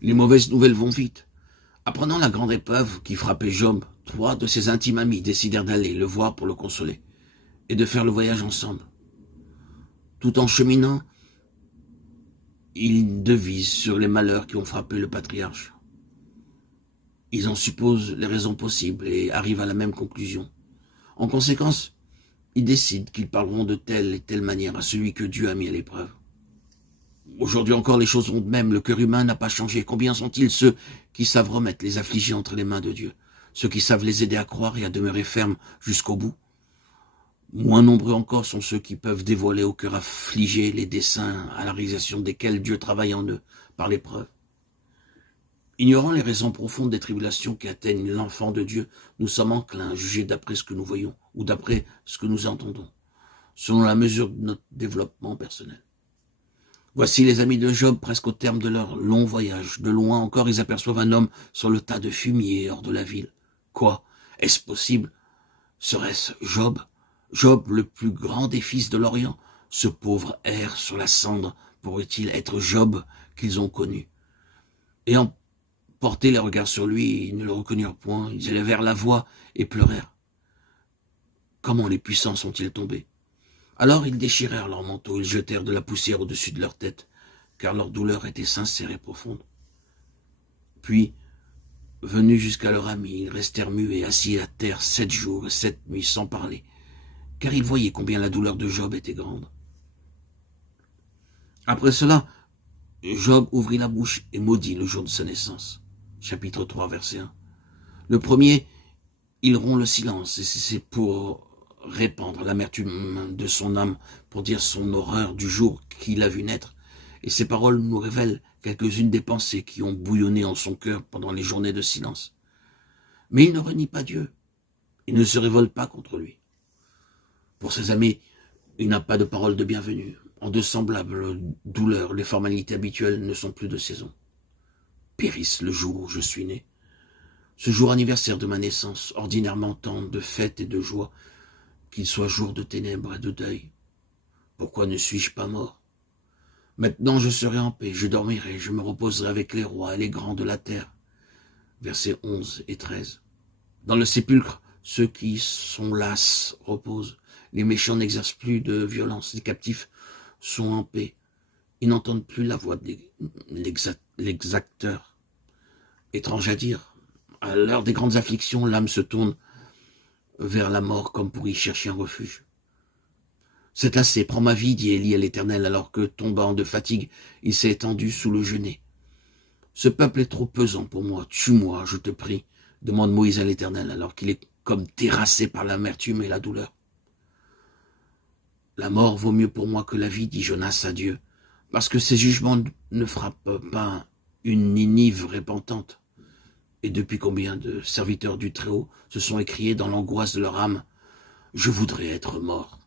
Les mauvaises nouvelles vont vite. Apprenant la grande épreuve qui frappait Job, 3 de ses intimes amis décidèrent d'aller le voir pour le consoler et de faire le voyage ensemble. Tout en cheminant, ils devisent sur les malheurs qui ont frappé le patriarche. Ils en supposent les raisons possibles et arrivent à la même conclusion. En conséquence, ils décident qu'ils parleront de telle et telle manière à celui que Dieu a mis à l'épreuve. Aujourd'hui encore, les choses vont de même, le cœur humain n'a pas changé. Combien sont-ils ceux qui savent remettre les affligés entre les mains de Dieu, ceux qui savent les aider à croire et à demeurer fermes jusqu'au bout? Moins nombreux encore sont ceux qui peuvent dévoiler au cœur affligé les desseins à la réalisation desquels Dieu travaille en eux par l'épreuve. Ignorant les raisons profondes des tribulations qui atteignent l'enfant de Dieu, nous sommes enclins à juger d'après ce que nous voyons ou d'après ce que nous entendons, selon la mesure de notre développement personnel. Voici les amis de Job presque au terme de leur long voyage. De loin encore, ils aperçoivent un homme sur le tas de fumier hors de la ville. Quoi? Est-ce possible? Serait-ce Job? Job, le plus grand des fils de l'Orient? Ce pauvre erre sur la cendre pourrait-il être Job qu'ils ont connu? Ayant porté les regards sur lui, ils ne le reconnurent point. Ils élevèrent la voix et pleurèrent. Comment les puissants sont-ils tombés? Alors ils déchirèrent leurs manteaux, ils jetèrent de la poussière au-dessus de leur tête, car leur douleur était sincère et profonde. Puis, venus jusqu'à leur ami, ils restèrent muets, assis à terre 7 jours et 7 nuits sans parler, car ils voyaient combien la douleur de Job était grande. Après cela, Job ouvrit la bouche et maudit le jour de sa naissance. Chapitre 3, verset 1. Le premier, il rompt le silence, et c'est pour répandre l'amertume de son âme, pour dire son horreur du jour qu'il a vu naître. Et ces paroles nous révèlent quelques-unes des pensées qui ont bouillonné en son cœur pendant les journées de silence. Mais il ne renie pas Dieu. Il ne se révolte pas contre lui. Pour ses amis, il n'a pas de parole de bienvenue. En de semblables douleurs, les formalités habituelles ne sont plus de saison. Périsse le jour où je suis né. Ce jour anniversaire de ma naissance, ordinairement temps de fête et de joie, qu'il soit jour de ténèbres et de deuil. Pourquoi ne suis-je pas mort? Maintenant je serai en paix, je dormirai, je me reposerai avec les rois et les grands de la terre. Versets 11 et 13. Dans le sépulcre, ceux qui sont las reposent. Les méchants n'exercent plus de violence, les captifs sont en paix. Ils n'entendent plus la voix de l'exacteur. Étrange à dire, à l'heure des grandes afflictions, l'âme se tourne vers la mort comme pour y chercher un refuge. C'est assez, prends ma vie, dit Élie à l'Éternel, alors que, tombant de fatigue, il s'est étendu sous le genêt. Ce peuple est trop pesant pour moi, tue-moi, je te prie, demande Moïse à l'Éternel, alors qu'il est comme terrassé par l'amertume et la douleur. La mort vaut mieux pour moi que la vie, dit Jonas à Dieu, parce que ses jugements ne frappent pas une Ninive répentante. Et depuis combien de serviteurs du Très-Haut se sont écriés dans l'angoisse de leur âme, « Je voudrais être mort ».